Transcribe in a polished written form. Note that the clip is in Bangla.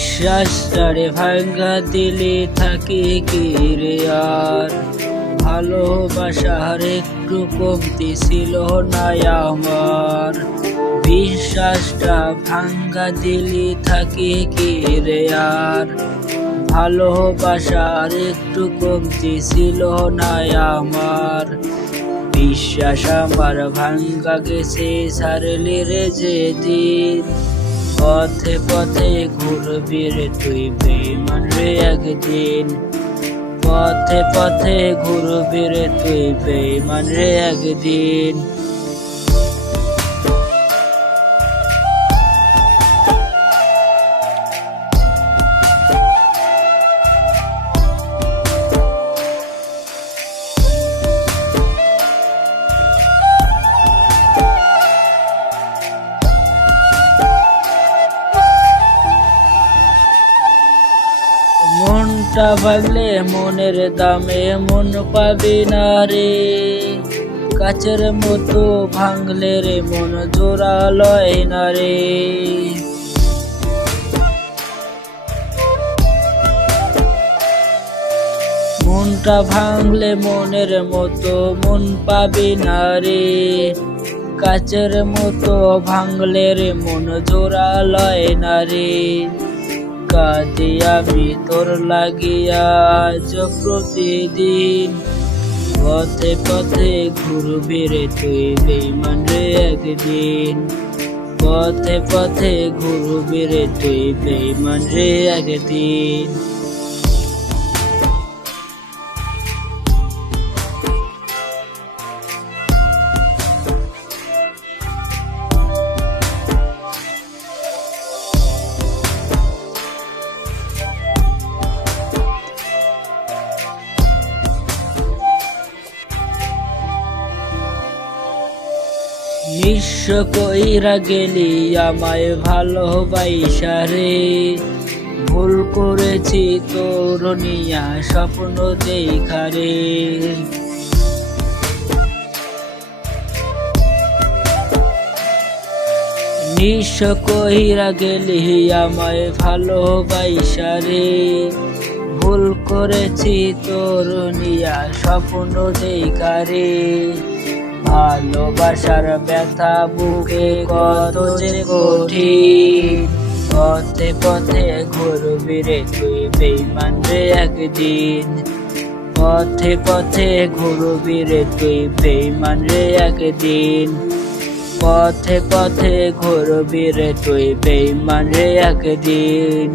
বিশ্বাসটারে ভাঙ্গা দিলে থাকি কি রে আর, ভালোবাসার একটু কমতি ছিল না আমার। বিশ্বাসটা ভাঙ্গা দিলে থাকি কি রে আর, ভালোবাসার একটু কমতি ছিল না আমার। বিশ্বাস আমার ভাঙ্গা গেছে ছাড়লি রে যেদিন, পথে পথে ঘুরবি রে তুই বেঈমান রে একদিন। পথে পথে ঘুরবি রে তুই বেঈমান রে একদিন। মনটা ভাঙলে মনের দামে মন পাবি না রে, কাচের মতো ভাঙলে রে মন জোড়া লয় না রে। মনটা ভাঙলে মনের মতো মন পাবি না রে, কাচের মতো ভাঙলে রে মন জোড়া লয় না রে। কাঁদি আমি তোর লাগিয়া আজ প্রতিদিন, পথে পথে ঘুরবি রে তুই বেঈমান রে একদিন। পথে পথে ঘুরবি রে তুই বেঈমান রে একদিন। নিঃস্ব কইরা গেলি আমায় ভালোবাইসা রে, ভুল করেছি তোর নিয়া স্বপ্ন দেখা রে। নিঃস্ব কইরা গেলি আমায় ভালোবাইসা রে, ভুল করেছি তোর নিয়া স্বপ্ন দেখা রে। ভালোবাসার ব্যথা বুকে কত যে কঠিন, পথে পথে ঘুরবি রে তুই বেঈমান রে একদিন। পথে পথে ঘুরবি রে তুই বেঈমান রে একদিন। পথে পথে ঘুরবি রে তুই বেঈমান রে একদিন।